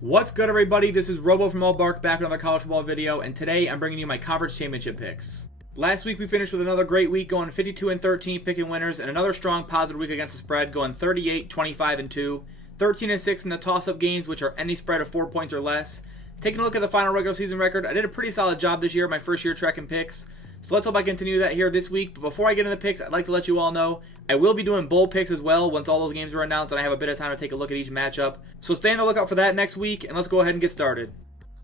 What's good, everybody? This is Robo from Old Bark back with another college football video, and today I'm bringing you my conference championship picks. Last week we finished with another great week going 52-13 picking winners, and another strong positive week against the spread going 38-25-2, 13-6 in the toss-up games, which are any spread of 4 points or less. Taking a look at the final regular season record, I did a pretty solid job this year, my first year tracking picks. So let's hope I continue that here this week. But before I get into the picks, I'd like to let you all know I will be doing bowl picks as well once all those games are announced and I have a bit of time to take a look at each matchup. So stay on the lookout for that next week, and let's go ahead and get started.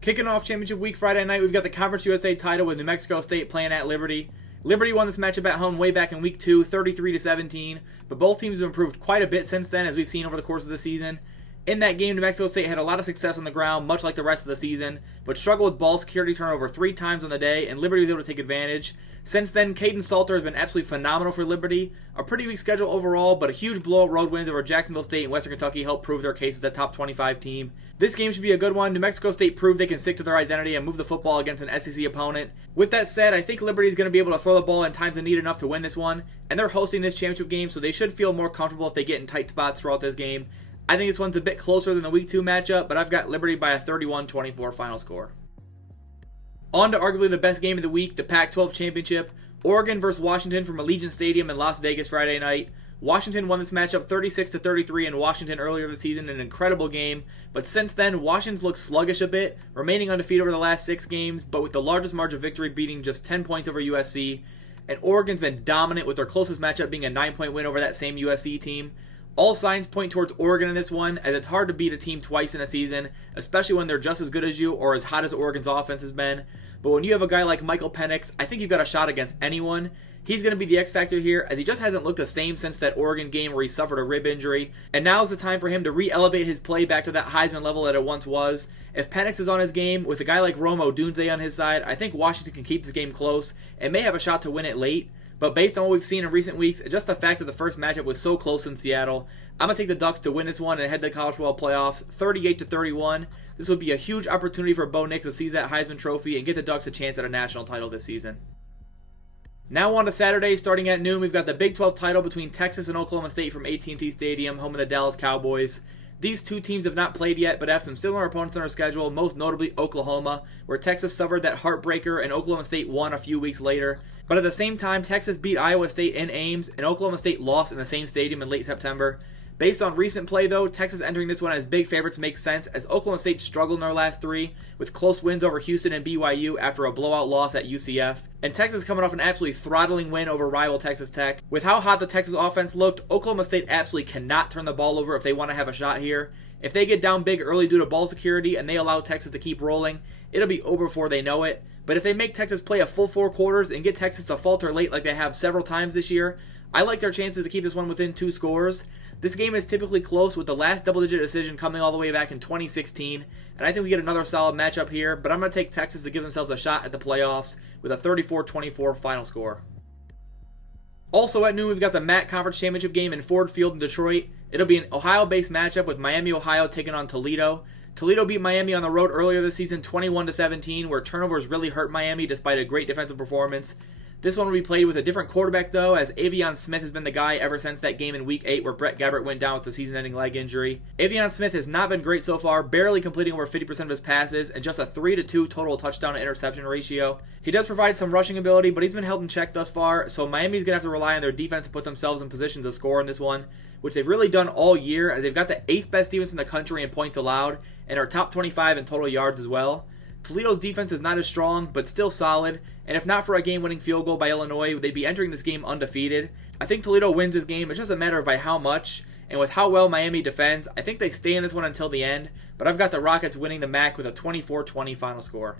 Kicking off championship week Friday night, we've got the Conference USA title with New Mexico State playing at Liberty. Liberty won this matchup at home way back in week 2, 33-17, but both teams have improved quite a bit since then, as we've seen over the course of the season. In that game, New Mexico State had a lot of success on the ground, much like the rest of the season, but struggled with ball security turnover 3 times on the day, and Liberty was able to take advantage. Since then, Caden Salter has been absolutely phenomenal for Liberty. A pretty weak schedule overall, but a huge blowout road wins over Jacksonville State and Western Kentucky helped prove their case as a top 25 team. This game should be a good one. New Mexico State proved they can stick to their identity and move the football against an SEC opponent. With that said, I think Liberty is going to be able to throw the ball in times of need enough to win this one, and they're hosting this championship game, so they should feel more comfortable if they get in tight spots throughout this game. I think this one's a bit closer than the Week 2 matchup, but I've got Liberty by a 31-24 final score. On to arguably the best game of the week, the Pac-12 Championship. Oregon versus Washington from Allegiant Stadium in Las Vegas Friday night. Washington won this matchup 36-33 in Washington earlier this season, an incredible game. But since then, Washington's looked sluggish a bit, remaining undefeated over the last 6 games, but with the largest margin of victory beating just 10 points over USC. And Oregon's been dominant, with their closest matchup being a 9-point win over that same USC team. All signs point towards Oregon in this one, as it's hard to beat a team twice in a season, especially when they're just as good as you or as hot as Oregon's offense has been. But when you have a guy like Michael Penix, I think you've got a shot against anyone. He's going to be the X factor here, as he just hasn't looked the same since that Oregon game where he suffered a rib injury. And now's the time for him to re-elevate his play back to that Heisman level that it once was. If Penix is on his game, with a guy like Rome Odunze on his side, I think Washington can keep this game close and may have a shot to win it late. But based on what we've seen in recent weeks, and just the fact that the first matchup was so close in Seattle, I'm going to take the Ducks to win this one and head to the college football playoffs 38-31. This would be a huge opportunity for Bo Nix to seize that Heisman Trophy and get the Ducks a chance at a national title this season. Now on to Saturday, starting at noon, we've got the Big 12 title between Texas and Oklahoma State from AT&T Stadium, home of the Dallas Cowboys. These two teams have not played yet, but have some similar opponents on their schedule, most notably Oklahoma, where Texas suffered that heartbreaker and Oklahoma State won a few weeks later. But at the same time, Texas beat Iowa State in Ames, and Oklahoma State lost in the same stadium in late September. Based on recent play, though, Texas entering this one as big favorites makes sense, as Oklahoma State struggled in their last 3, with close wins over Houston and BYU after a blowout loss at UCF. And Texas coming off an absolutely throttling win over rival Texas Tech. With how hot the Texas offense looked, Oklahoma State absolutely cannot turn the ball over if they want to have a shot here. If they get down big early due to ball security and they allow Texas to keep rolling, it'll be over before they know it. But if they make Texas play a full 4 quarters and get Texas to falter late like they have several times this year, I like their chances to keep this one within 2 scores. This game is typically close, with the last double-digit decision coming all the way back in 2016, and I think we get another solid matchup here, but I'm going to take Texas to give themselves a shot at the playoffs with a 34-24 final score. Also at noon, we've got the MAC Conference Championship game in Ford Field in Detroit. It'll be an Ohio-based matchup with Miami, Ohio taking on Toledo. Toledo beat Miami on the road earlier this season 21-17, where turnovers really hurt Miami despite a great defensive performance. This one will be played with a different quarterback, though, as Avion Smith has been the guy ever since that game in Week 8 where Brett Gabbert went down with a season-ending leg injury. Avion Smith has not been great so far, barely completing over 50% of his passes and just a 3-2 total touchdown to interception ratio. He does provide some rushing ability, but he's been held in check thus far, so Miami's going to have to rely on their defense to put themselves in position to score in this one, which they've really done all year, as they've got the 8th best defense in the country in points allowed and are top 25 in total yards as well. Toledo's defense is not as strong, but still solid, and if not for a game-winning field goal by Illinois, they'd be entering this game undefeated. I think Toledo wins this game. It's just a matter of by how much, and with how well Miami defends, I think they stay in this one until the end, but I've got the Rockets winning the MAC with a 24-20 final score.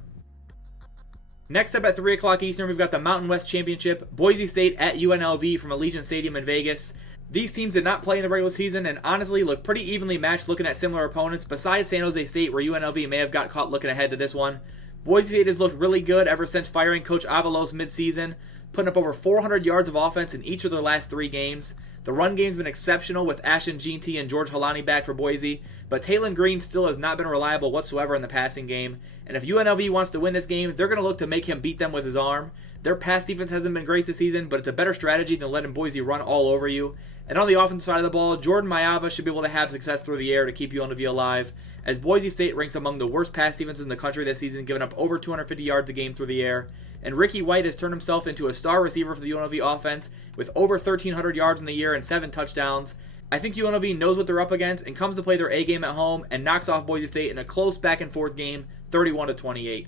Next up at 3 o'clock Eastern, we've got the Mountain West Championship, Boise State at UNLV from Allegiant Stadium in Vegas. These teams did not play in the regular season and honestly look pretty evenly matched looking at similar opponents, besides San Jose State, where UNLV may have got caught looking ahead to this one. Boise State has looked really good ever since firing Coach Avalos mid-season, putting up over 400 yards of offense in each of their last 3 games. The run game's been exceptional with Ashton Jeanty and George Holani back for Boise, but Taylon Green still has not been reliable whatsoever in the passing game. And if UNLV wants to win this game, they're going to look to make him beat them with his arm. Their pass defense hasn't been great this season, but it's a better strategy than letting Boise run all over you. And on the offensive side of the ball, Jordan Mailata should be able to have success through the air to keep UNLV alive, as Boise State ranks among the worst pass defenses in the country this season, giving up over 250 yards a game through the air. And Ricky White has turned himself into a star receiver for the UNLV offense with over 1,300 yards in the year and 7 touchdowns. I think UNLV knows what they're up against and comes to play their A game at home and knocks off Boise State in a close back-and-forth game, 31-28.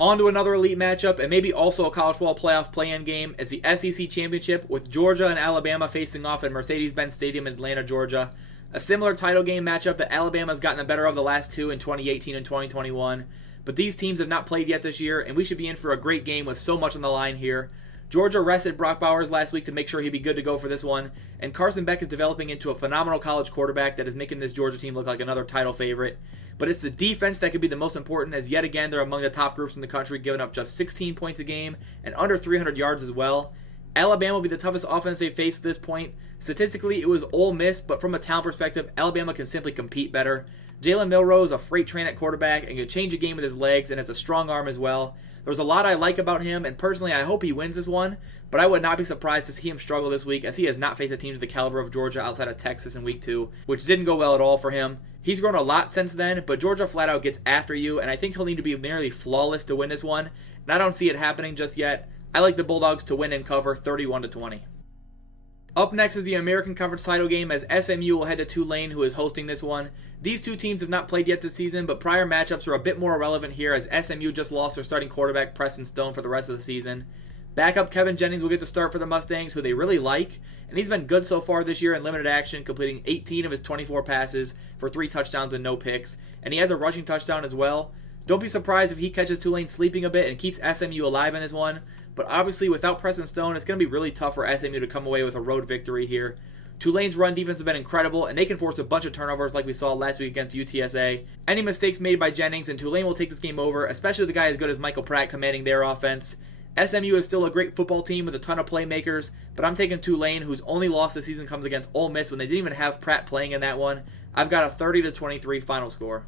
On to another elite matchup, and maybe also a college football playoff play-in game, is the SEC Championship with Georgia and Alabama facing off at Mercedes-Benz Stadium in Atlanta, Georgia. A similar title game matchup that Alabama's gotten the better of the last two in 2018 and 2021. But these teams have not played yet this year, and we should be in for a great game with so much on the line here. Georgia rested Brock Bowers last week to make sure he'd be good to go for this one, and Carson Beck is developing into a phenomenal college quarterback that is making this Georgia team look like another title favorite. But it's the defense that could be the most important, as yet again they're among the top groups in the country, giving up just 16 points a game and under 300 yards as well. Alabama will be the toughest offense they've faced at this point. Statistically, it was Ole Miss, but from a talent perspective, Alabama can simply compete better. Jalen Milroe is a freight train at quarterback and can change a game with his legs, and has a strong arm as well. There's a lot I like about him, and personally I hope he wins this one, but I would not be surprised to see him struggle this week, as he has not faced a team to the caliber of Georgia outside of Texas in week 2, which didn't go well at all for him. He's grown a lot since then, but Georgia flat out gets after you, and I think he'll need to be nearly flawless to win this one, and I don't see it happening just yet. I like the Bulldogs to win and cover 31-20. Up next is the American Conference title game, as SMU will head to Tulane, who is hosting this one. These two teams have not played yet this season, but prior matchups are a bit more relevant here, as SMU just lost their starting quarterback Preston Stone for the rest of the season. Backup Kevin Jennings will get to start for the Mustangs, who they really like, and he's been good so far this year in limited action, completing 18 of his 24 passes for 3 touchdowns and no picks, and he has a rushing touchdown as well. Don't be surprised if he catches Tulane sleeping a bit and keeps SMU alive in this one, but obviously without Preston Stone, it's going to be really tough for SMU to come away with a road victory here. Tulane's run defense has been incredible, and they can force a bunch of turnovers like we saw last week against UTSA. Any mistakes made by Jennings, and Tulane will take this game over, especially with a guy as good as Michael Pratt commanding their offense. SMU is still a great football team with a ton of playmakers, but I'm taking Tulane, whose only loss this season comes against Ole Miss when they didn't even have Pratt playing in that one. I've got a 30-23 final score.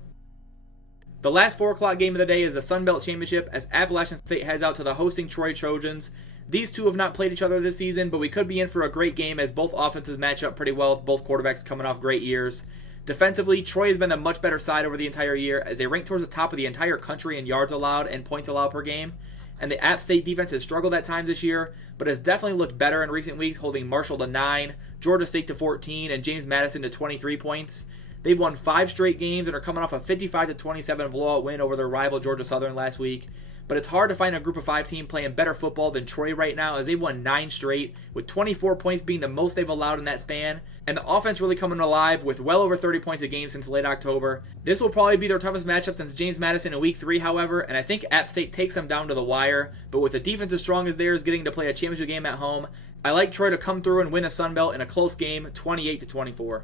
The last 4 o'clock game of the day is the Sun Belt Championship, as Appalachian State heads out to the hosting Troy Trojans. These two have not played each other this season, but we could be in for a great game, as both offenses match up pretty well with both quarterbacks coming off great years. Defensively, Troy has been a much better side over the entire year, as they rank towards the top of the entire country in yards allowed and points allowed per game. And the App State defense has struggled at times this year, but has definitely looked better in recent weeks, holding Marshall to 9, Georgia State to 14, and James Madison to 23 points. They've won 5 straight games and are coming off a 55-27 blowout win over their rival Georgia Southern last week. But it's hard to find a group of 5 team playing better football than Troy right now, as they've won 9 straight, with 24 points being the most they've allowed in that span. And the offense really coming alive with well over 30 points a game since late October. This will probably be their toughest matchup since James Madison in week 3, however, and I think App State takes them down to the wire. But with a defense as strong as theirs getting to play a championship game at home, I like Troy to come through and win a Sun Belt in a close game, 28-24.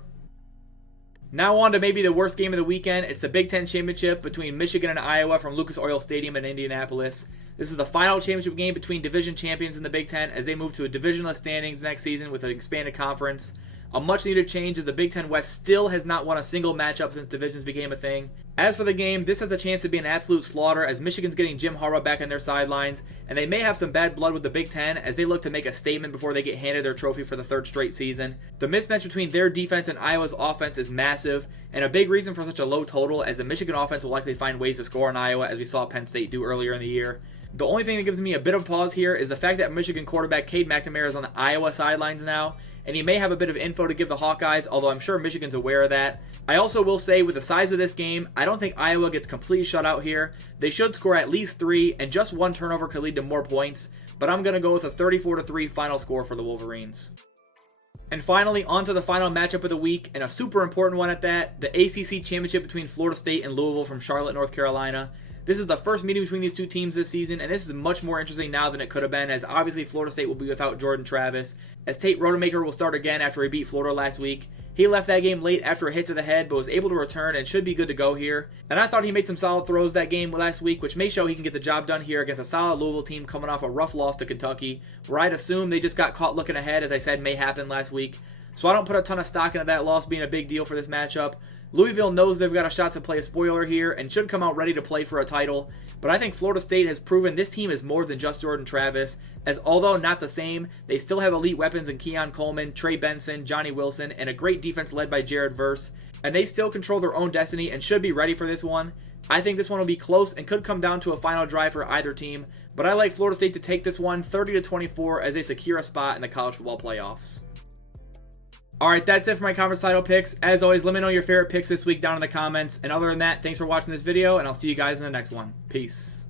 Now on to maybe the worst game of the weekend. It's the Big Ten Championship between Michigan and Iowa from Lucas Oil Stadium in Indianapolis. This is the final championship game between division champions in the Big Ten, as they move to a divisionless standings next season with an expanded conference. A much-needed change, as the Big Ten West still has not won a single matchup since divisions became a thing. As for the game, this has a chance to be an absolute slaughter, as Michigan's getting Jim Harbaugh back on their sidelines, and they may have some bad blood with the Big Ten as they look to make a statement before they get handed their trophy for the 3rd straight season. The mismatch between their defense and Iowa's offense is massive, and a big reason for such a low total, as the Michigan offense will likely find ways to score on Iowa, as we saw Penn State do earlier in the year. The only thing that gives me a bit of pause here is the fact that Michigan quarterback Cade McNamara is on the Iowa sidelines now, and he may have a bit of info to give the Hawkeyes, although I'm sure Michigan's aware of that. I also will say, with the size of this game, I don't think Iowa gets completely shut out here. They should score at least 3, and just 1 turnover could lead to more points, but I'm going to go with a 34-3 final score for the Wolverines. And finally, on to the final matchup of the week, and a super important one at that, the ACC Championship between Florida State and Louisville from Charlotte, North Carolina. This is the first meeting between these two teams this season, and this is much more interesting now than it could have been, as obviously Florida State will be without Jordan Travis, as Tate Rodemaker will start again after he beat Florida last week. He left that game late after a hit to the head, but was able to return and should be good to go here. And I thought he made some solid throws that game last week, which may show he can get the job done here against a solid Louisville team coming off a rough loss to Kentucky, where I'd assume they just got caught looking ahead, as I said may happen last week. So I don't put a ton of stock into that loss being a big deal for this matchup. Louisville knows they've got a shot to play a spoiler here and should come out ready to play for a title, but I think Florida State has proven this team is more than just Jordan Travis, as although not the same, they still have elite weapons in Keon Coleman, Trey Benson, Johnny Wilson, and a great defense led by Jared Verse, and they still control their own destiny and should be ready for this one. I think this one will be close and could come down to a final drive for either team, but I like Florida State to take this one 30-24 as they secure a spot in the college football playoffs. Alright, that's it for my conference title picks. As always, let me know your favorite picks this week down in the comments. And other than that, thanks for watching this video, and I'll see you guys in the next one. Peace.